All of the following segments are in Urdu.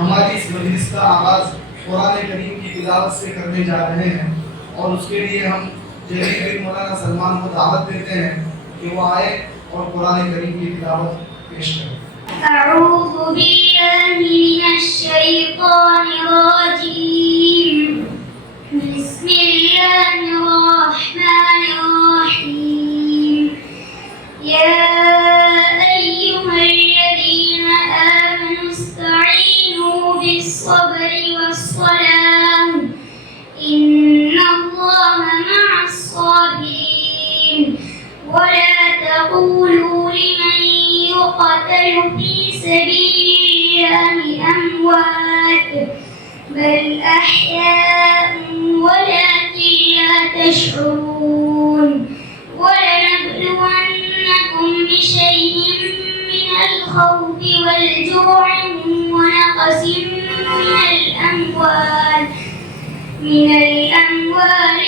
ہماری اس مجلس کا آغاز قرآن کریم کی تلاوت سے کرنے جا رہے ہیں، اور اس کے لیے ہم جلیل بن مولانا سلمان کو دعوت دیتے ہیں کہ وہ آئے اور قرآن کریم کی تلاوت پیش کریں۔ اعوذ باللہ من الشیطان الرجیم، بسم اللہ الرحمن الرحیم، یا ایہا الذین آمنوا استعینوا بالصبر والصلاة ان اللہ مع الصابرین، ولا تقولوا لمن يقتل في سبيل الله أموات بل أحياء ولكن لا تشعرون، ولنبلونكم بشيء من الخوف والجوع ونقص من الأموال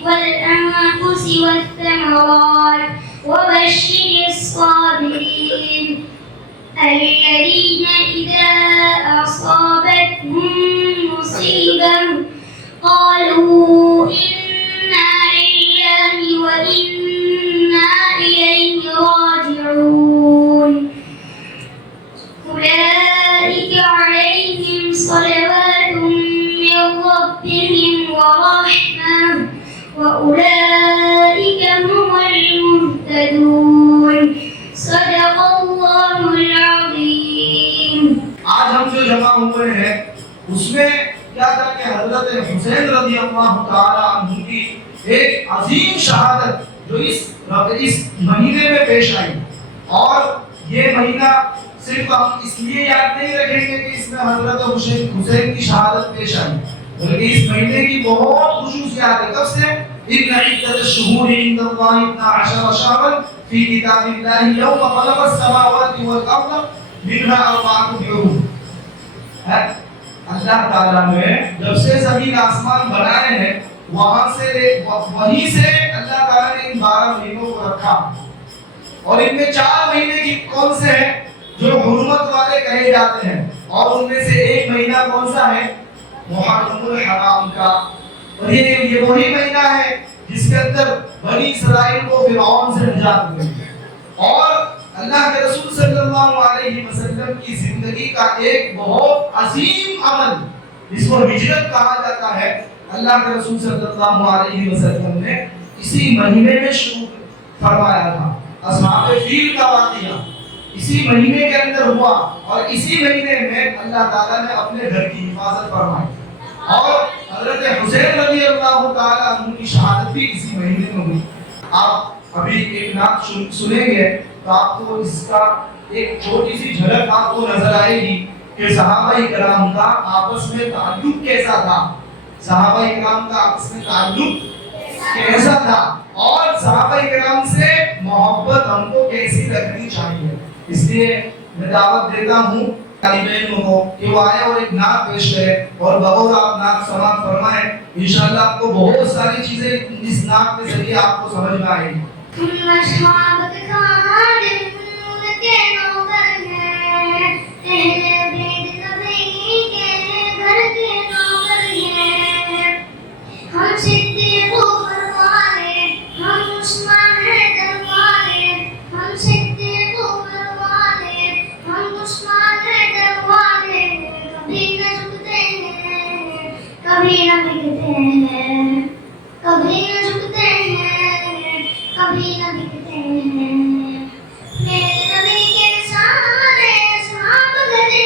والأنفس والثمرات، وبشر الصابرين الذين إذا أصابتهم مصيبة قالوا إنا لله وإنا إليه راجعون، أولئك عليهم صلوات من ربهم ورحمة وأولئك هم المهتدون، صدق اللہ العظیم۔ آج ہم جو جمع ہوئے ہیں اس میں کیا تھا کہ حضرت حسین رضی اللہ تعالی عنہ کی ایک عظیم شہادت جو اس مہینے میں پیش آئی، اور یہ مہینہ صرف ہم اس لیے یاد نہیں رکھیں گے کہ اس میں حضرت حسین کی شہادت پیش آئی، بلکہ اس مہینے کی بہت خصوصیات ہے۔ کب سے؟ ان عدت الشہور عند اللہ 12 شہرا فی کتاب اللہ یوم خلق السماوات والارض منها اربعۃ حرم۔ اللہ تعالیٰ نے جب سے زمین آسمان بنائے ہیں وہیں سے اللہ تعالیٰ نے ان 12 مہینوں کو رکھا، اور ان میں 4 مہینے کی کون سے ہیں جو حرمت والے کہے جاتے ہیں، اور ان میں سے ایک مہینہ کون سا ہے؟ محرم الحرام کا، اور یہ وہی مہینہ ہے جس کے اندر بنی اسرائیل کو فرعون سے نجات ملی، اور اللہ کے رسول صلی اللہ علیہ وسلم کی زندگی کا ایک بہت عظیم عمل جس کو ہجرت کہا جاتا ہے، اللہ کے رسول صلی اللہ علیہ وسلم نے اسی مہینے میں شروع فرمایا تھا۔ اصحاب فیل کا واقعہ اسی مہینے کے اندر ہوا، اور اسی مہینے میں اللہ تعالیٰ نے اپنے گھر کی حفاظت فرمائی، اور حضرت حسین رضی اللہ تعالیٰ عنہ کی شہادت بھی اسی مہینے میں ہوئی۔ آپ ابھی ایک نعت سنیں گے تو آپ کو اس کا ایک چھوٹی سی جھلک آپ کو نظر آئے گی کہ صحابہ کرام کا آپس میں تعلق کیسا تھا، صحابہ کرام کا آپس میں تعلق کیسا تھا، اور صحابہ کرام سے محبت ہم کو کیسی رکھنی چاہیے۔ اس لیے میں دعوت دیتا ہوں طالب علم کو کہ وہ آئے اور ایک نعت پیش کرے، اور بغور آپ نعت سماعت فرمائیں، انشاءاللہ آپ کو بہت ساری چیزیں اس نعت کے ذریعے آپ کو سمجھ میں آئیں گی۔ کبھی نہ بکتے ہیں، کبھی نہ جھکتے ہیں، کبھی نہ بکتے ہیں، میرے نبی کے سارے صحابہ گدے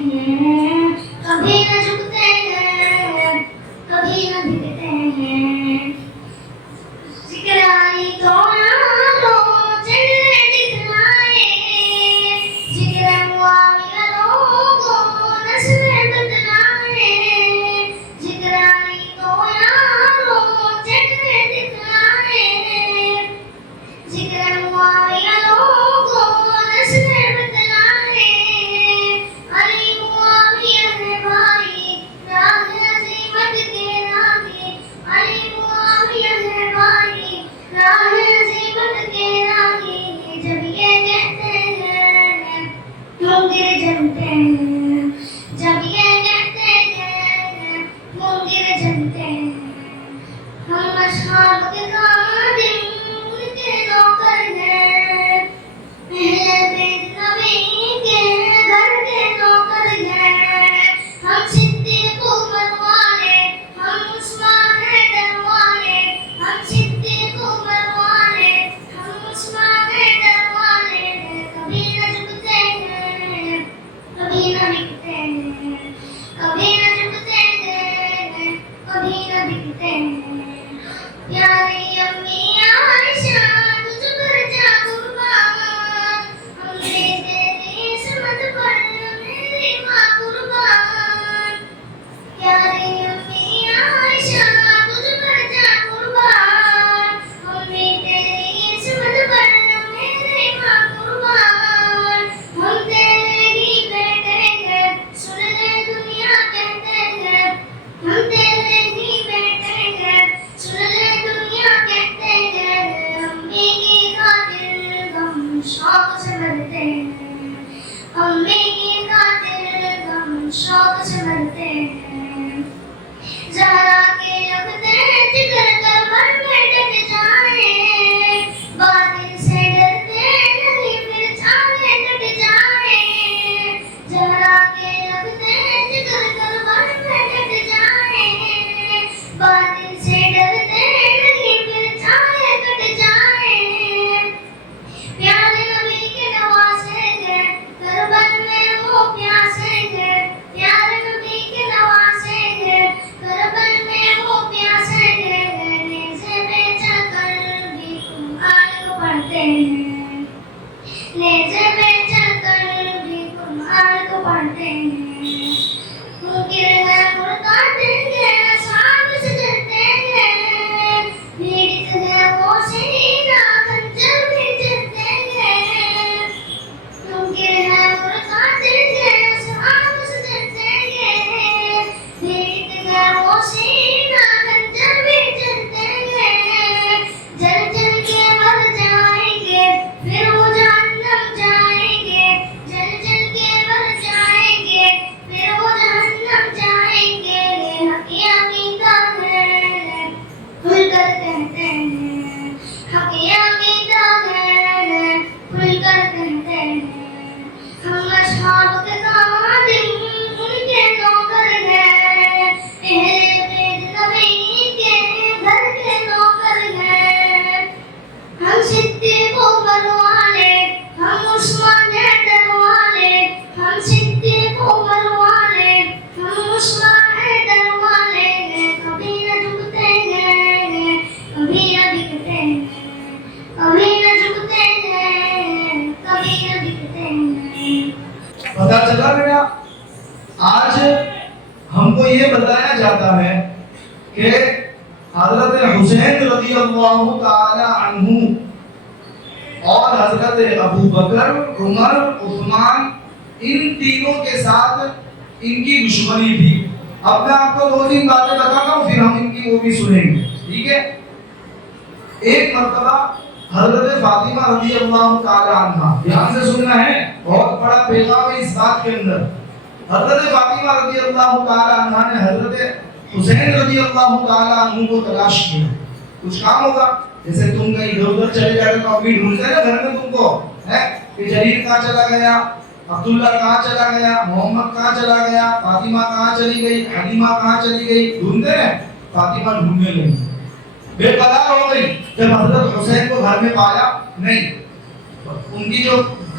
ہیں کبھی نہ جھکتے ہیں کبھی نہ دکھتے ہیں ذکر آئی تو یارو چلے دکھلائے ذکر معاویہ لوگوں نسلیں بتلائے ذکر آئی تو یارو چلے دکھلائے ذکر معاویہ لوگوں نسلیں بتلائے علی معاویہ ہے بھائی راہ عظیمت کے راہی علی معاویہ ہے بھائی راہ عظیمت کے راہی جب یہ کہتے ہیں منکر جلتے ہیں جب یہ کہتے ہیں منکر جلتے ہیں ہم اصحاب کے خادم ان کے نوکر ہیں اہل بیت نبی کے گھر کے نوکر ہیں ہم صدیق عمر والے ہم عثمان حیدر والے ہم صدیق عمر والے ہم عثمان حیدر والے کبھی نہ جھکتے ہیں کبھی نہ بکتے ہیں کبھی نہ جھکتے ہیں کبھی نہ بکتے ہیں پیاری امی عائشہ تجھ پر جا قربان ہم نے تیری عصمت پر میری ماں قربان پیاری امی عائشہ تجھ پر جا قربان ہم نے تیری عصمت پر میری ماں قربان ہم تیرے ہی بیٹے ہیں سن لے دنیا کہتے ہیں ہم تیرے ہی بیٹے ہیں سن لے دنیا کہتے ہیں امی کی خاطر ہم شوق سے مرتے ہیں امی کی خاطر ہم شوق سے مرتے ہیں زہرا کے لگتے جگر قبر میں ڈٹ جائیں باطل سے ڈرتے نہیں پھر چھانے کٹ جائیں زہرا کے لگتے جگر قبر میں ڈٹ جائیں باطل سے ڈرتے نہیں پھر چھانے کٹ جائیں پیارے نبی کے نواسے ہیں کربل میں وہ پیاسے ہیں پیارے نبی کے نواسے ہیں کربل میں وہ پیاسے ہیں نیزے پہ چڑھ کر بھی قرآن کو پڑھتے ہیں نیزے پہ چڑھ کر بھی قرآن کو پڑھتے ہیں منکر ہے مرتد ہے اصحاب سے ڈرتے ہیں پیڑت ہے وہ سینہ خنجر بھی چلتے ہیں منکر ہے مرتد ہے اصحاب سے ڈرتے ہیں پیڑت ہے وہ سینہ خنجر بھی چلتے ہیں جل جل کے مر جائیں گے پھر وہ جہنم جائیں گے جل جل کے مر جائیں گے پھر وہ جہنم جائیں گے حقی عقیدہ ہے کھل کر کہتے ہیں حقی عقیدہ ہے کھل کر کہتے ہیں ہم اصحاب کے خادم ان کے نوکر ہیں اہل بیت نبی کے گھر کے نوکر ہیں ہم صدیق عمر والے ہم عثمان حیدر والے ہم صدیق عمر والے ہم عثمان حیدر والے کبھی نہ جھکتے ہیں کبھی نہ بکتے ہیں کبھی نہ جھکتے ہیں کبھی نہ بکتے ہیں پتہ چلا بیٹا آج ہم کو یہ بتایا جاتا ہے کہ حضرت حسین رضی اللہ تعالی عنہ اور حضرت ابو بکر عمر عثمان ان تینوں کے ساتھ ان کی دشمنی تھی. اب میں آپ کو دو تین باتیں بتاتا ہوں پھر ہم ان کی وہ بھی سنیں گے. ٹھیک ہے. ایک مرتبہ حضرت فاطمہ رضی اللہ تعالی عنہ, دھیان سے سننا ہے, بہت بڑا پیغام ہے اس بات کے اندر. حضرت فاطمہ رضی اللہ تعالی عنہ نے حضرت حسین رضی اللہ تعالی عنہ کو تلاش کیا. کچھ کام ہوگا, جیسے تم کہیں ادھر ادھر چلے جاتے تو امی ڈھونڈتے ہیں نا گھر میں تم کو, ہے کہ جریر کہاں چلا گیا, عبداللہ کہاں چلا گیا, محمد کہاں چلا گیا, فاطمہ کہاں چلی گئی, حلیمہ کہاں چلی گئی, ڈھونڈتے ہیں. فاطمہ ڈھونڈنے لگی, بے قرار ہو گئی. جب حضرت حسین کو گھر میں پایا نہیں, ان کی جو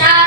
4,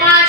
5,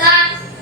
7,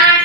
8,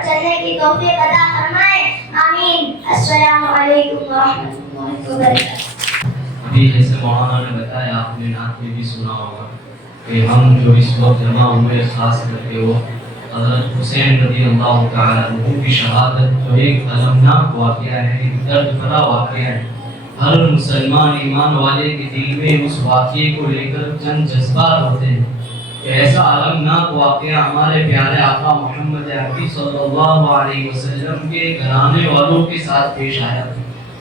پر چلنے کی توفیق عطا فرمائے، آمین۔ السلام علیکم ورحمۃ اللہ وبرکاتہ۔ ابھی جیسے مولانا نے بتایا، آپ نے نعت میں بھی سنا ہوگا کہ ہم جو اس وقت جمع ہوئے خاص کر کے وہ حضرت حسین رضی اللہ تعالیٰ عنہ کی شہادت جو ایک المناک واقعہ ہے، ایک درد بھرا واقعہ ہے۔ ہر مسلمان ایمان والے کے دل میں اس واقعے کو لے کر چند جذبات ہوتے ہیں کہ ایسا المناک واقعہ ہمارے پیارے آقا محمد عربی صلی اللہ علیہ وسلم کے گھرانے والوں کے ساتھ پیش آیا۔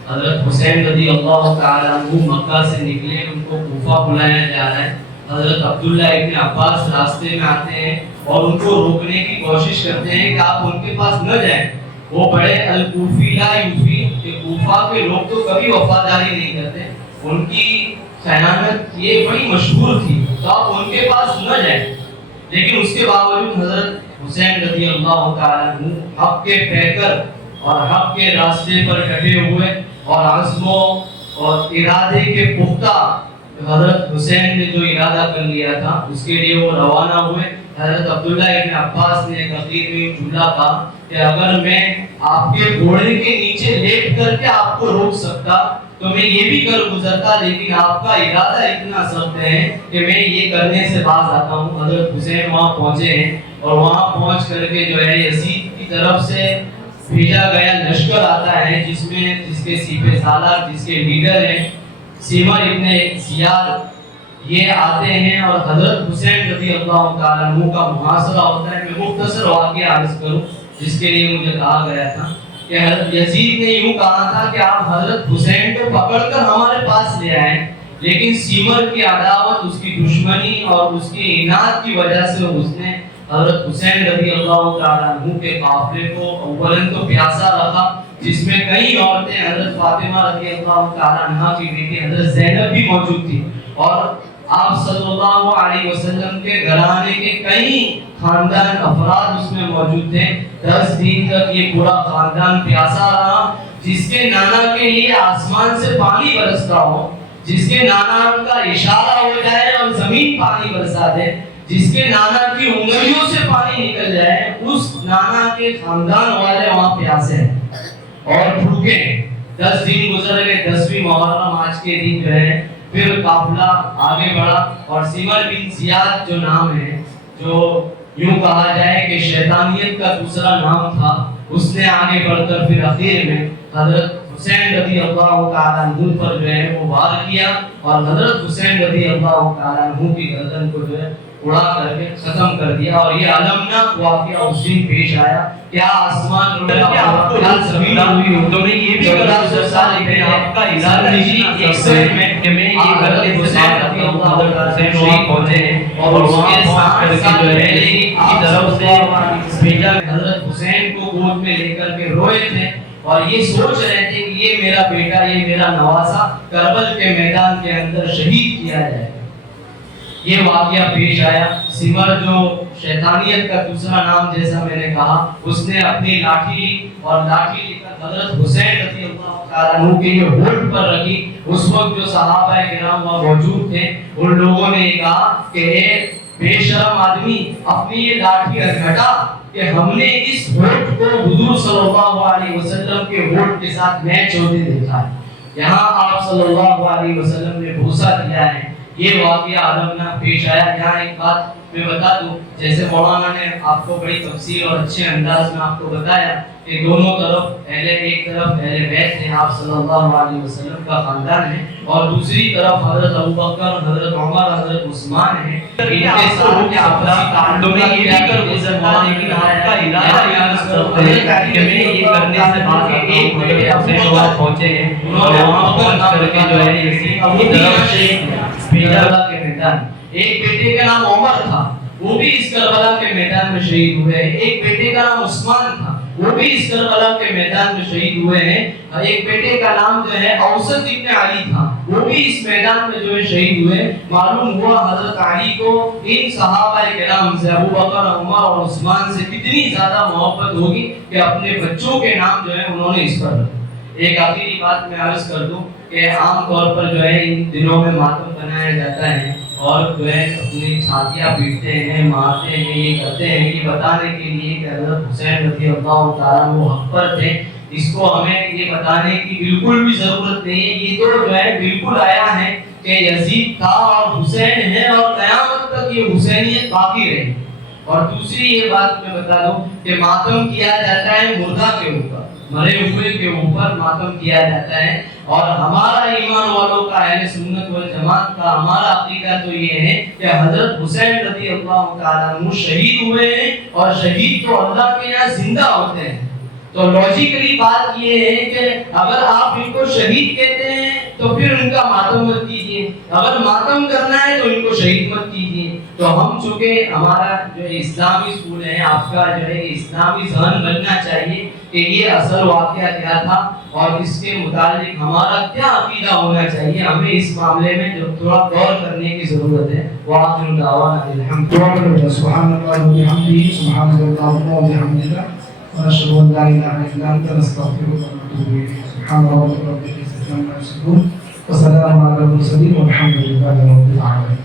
حضرت حسین رضی اللہ تعالیٰ عنہ مکہ سے نکلے، ان کو کوفہ بلایا جا رہا ہے۔ حضرت عبداللہ ابن عباس راستے میں آتے ہیں اور ان کو روکنے کی کوشش کرتے ہیں کہ آپ ان کے پاس نہ جائیں، وہ بڑے الکوفی لا یوفی کہ کوفہ کے لوگ تو کبھی وفاداری نہیں کرتے، ان کی خیانت یہ بڑی مشہور تھی، تو آپ ان کے پاس نہ جائیں۔ لیکن اس کے باوجود حضرت حسین رضی اللہ تعالیٰ عنہ حق کے پیکر اور حق کے راستے پر ڈٹے ہوئے اور عزم اور ارادے کے پختہ حضرت حسین نے جو ارادہ کر لیا تھا اس کے لیے وہ روانہ ہوئے۔ حضرت عبداللہ ابن عباس نے ایک عقید میں جملہ کہا کہ اگر میں آپ کے گھوڑے کے نیچے لیٹ کر کے آپ کو روک سکتا تو میں یہ بھی کر گزرتا، لیکن آپ کا ارادہ اتنا سخت ہے کہ میں یہ کرنے سے باز آتا ہوں۔ حضرت حسین وہاں پہنچے ہیں اور وہاں پہنچ کر کے جو ہے یزید کی طرف سے بھیجا گیا لشکر آتا ہے جس کے سپہ سالار، جس کے لیڈر ہیں سیمر ابن زیاد، یہ آتے ہیں اور حضرت حسین رضی اللہ تعالیٰ عنہ کا محاصرہ ہوتا ہے۔ میں مختصر واقعہ عرض کروں جس کے لیے مجھے کہا گیا تھا کہ حضرت یزید نے یوں کہا تھا کہ آپ حضرت حسین کو پکڑ کر ہمارے پاس لے آئیں، لیکن سیمر کی عداوت، اس کی دشمنی اور اس کی اناد کی وجہ سے اس نے حضرت حسین رضی اللہ تعالیٰ عنہ کے قافلے کو اولاً تو پیاسا رکھا، جس میں کئی عورتیں، حضرت فاطمہ رضی اللہ تعالیٰ عنہ کی بیٹی حضرت زینب بھی موجود تھی، اور آپ صلی اللہ علیہ وسلم کے گھرانے کے کئی خاندان افراد اس میں موجود تھے۔ 10 دن تک یہ پورا خاندان پیاسا رہا، جس کے نانا کے لیے آسمان سے پانی برستا ہو، جس کے نانا کا اشارہ ہو جائے اور زمین پانی برسا دے، جس کے نانا کی انگلیوں سے پانی نکل جائے، اس نانا کے خاندان والے وہاں پیاسے ہیں اور بھوکے ہیں۔ 10 دن گزر گئے، 10ویں محرم آج کے دن جو ہے پھر قافلہ آگے بڑھا، اور سیمر بن زیاد جو نام ہے، جو یوں کہا جائے کہ شیطانیت کا دوسرا نام تھا، اس نے آگے بڑھ کر پھر اخیر میں حضرت حسین رضی اللہ تعالیٰ عنہ پر جو ہے وہ وار کیا، اور حضرت حسین رضی اللہ تعالیٰ عنہ کی گردن کو جو ہے اڑا کر کے ختم کر دیا۔ اور یہ المناک واقعہ اس دن پیش آیا، کیا آسمان رویا، کیا زمین ہوئی ہو، تو میں یہ بھی کہا سرسال ہے آپ کا ارادہ نہیں ایک سیکنڈ میں کہ میں یہ کرتے حسین رضی اللہ تعالیٰ حسین وہاں پہنچے ہیں اور اس کے ساتھ کر کے جو ہے کی طرف سے بھیجا، حضرت حسین کو گود میں لے کر کے روئے تھے اور یہ سوچ رہے تھے کہ یہ میرا بیٹا، یہ میرا نواسا کربل کے میدان کے اندر شہید کیا جائے۔ یہ واقعہ پیش آیا۔ سمر جو شیطانیت کا دوسرا نام جیسا میں نے کہا، اس نے اپنی لاٹھی اور لاٹھی لے کر حضرت حسین رضی اللہ تعالیٰ عنہ کے یہ ہولڈ پر رکھی۔ اس وقت جو صحابہ کرام وہاں موجود تھے، ان لوگوں نے یہ کہا کہ اے بے شرم آدمی، اپنی یہ لاٹھی ہٹا کہ ہم نے اس ہولڈ کو حضور صلی اللہ علیہ وسلم کے ہولڈ کے ساتھ میچ ہوتے دیکھا ہے۔ یہاں آپ صلی اللہ علیہ وسلم نے بوسہ دیا ہے۔ یہ واقعہ المناک پیش آیا۔ یہاں ایک بات میں بتا دوں، جیسے مولانا نے آپ کو بڑی تفصیل اور اچھے انداز میں آپ کو بتایا کہ دونوں طرف ایک طرف اہل بیت ہیں، آپ صلی اللہ علیہ وسلم کا خاندان ہے، اور دوسری طرف حضرت ابوبکر، حضرت عمر، حضرت عثمان ہیں۔ ان کے ساتھ آپسی تعلق میں یہ بھی کر گزرتا، لیکن آپ کا ارادہ ہے کہ میں یہ کرنے سے باقی ایک بیٹے اپنے پاس پہنچے ہیں، انہوں نے وہاں پہنچ کر کے جو ہے یزید کی طرف سے کربلا کے میدان، ایک بیٹے کا نام عمر تھا، وہ بھی اس کربلا کے میدان میں شہید ہوئے ہیں۔ ایک بیٹے کا نام عثمان تھا، وہ بھی اس کربلا کے میدان میں شہید ہوئے ہیں۔ ایک بیٹے کا نام جو ہے اوسط ابن علی تھا، وہ بھی اس میدان میں جو ہے شہید ہوئے۔ معلوم ہوا حضرت علی کو ان صحابہ کرام سے، ابوبکر، عمر اور عثمان سے کتنی زیادہ محبت ہوگی کہ اپنے بچوں کے نام جو ہے انہوں نے اس پر رکھے۔ ایک آخری بات میں عرض کر دوں کہ عام طور پر جو ہے ان دنوں میں ماتم بنایا جاتا ہے، اور جو ہے اپنی چھاتیاں پیٹتے ہیں، مارتے ہیں، یہ کرتے ہیں یہ بتانے کے لیے کہ حضرت حسین رضی اللہ تعالیٰ عنہ حق پر تھے، اس کو ہمیں یہ بتانے کی بالکل بھی ضرورت نہیں ہے۔ یہ تو جو ہے بالکل آیا ہے کہ یزید تھا اور حسین ہے اور قیامت تک یہ حسینیت باقی رہی۔ اور دوسری یہ بات میں بتا دوں کہ ماتم کیا جاتا ہے مردہ کے اوپر، مرے ہوئے کے اوپر ماتم کیا جاتا ہے، اور ہمارا ایمان والوں کا، اہل سنت والجماعت کا ہمارا عقیدہ تو یہ ہے کہ حضرت حسین رضی اللہ تعالیٰ عنہ شہید ہوئے ہیں، اور شہید تو اللہ کے یہاں زندہ ہوتے ہیں۔ تو لاجیکلی بات یہ ہے کہ اگر آپ ان کو شہید کہتے ہیں تو پھر ان کا ماتم مت کیجیے، اگر ماتم کرنا ہے تو ان کو شہید مت کیجیے۔ تو ہم چونکہ ہمارا جو اسلامی اصول ہے، آپ کا جو ہے اسلامی ذہن بننا چاہیے کہ یہ اصل واقعہ کیا تھا اور اس کے متعلق ہمارا کیا عقیدہ ہونا چاہیے، ہمیں اس معاملے میں جو تھوڑا غور کرنے کی ضرورت ہے۔ وآخر دعوانا الحمدللہ۔ سبحان اللہ و بحمدہ، سبحان اللہ و بحمدہ، ونشهد ان لا اله الا انت نستغفرك ونتوب اليك۔ سبحان ربك رب العزة عما يصفون وسلام على المرسلين والحمد لله رب العالمين۔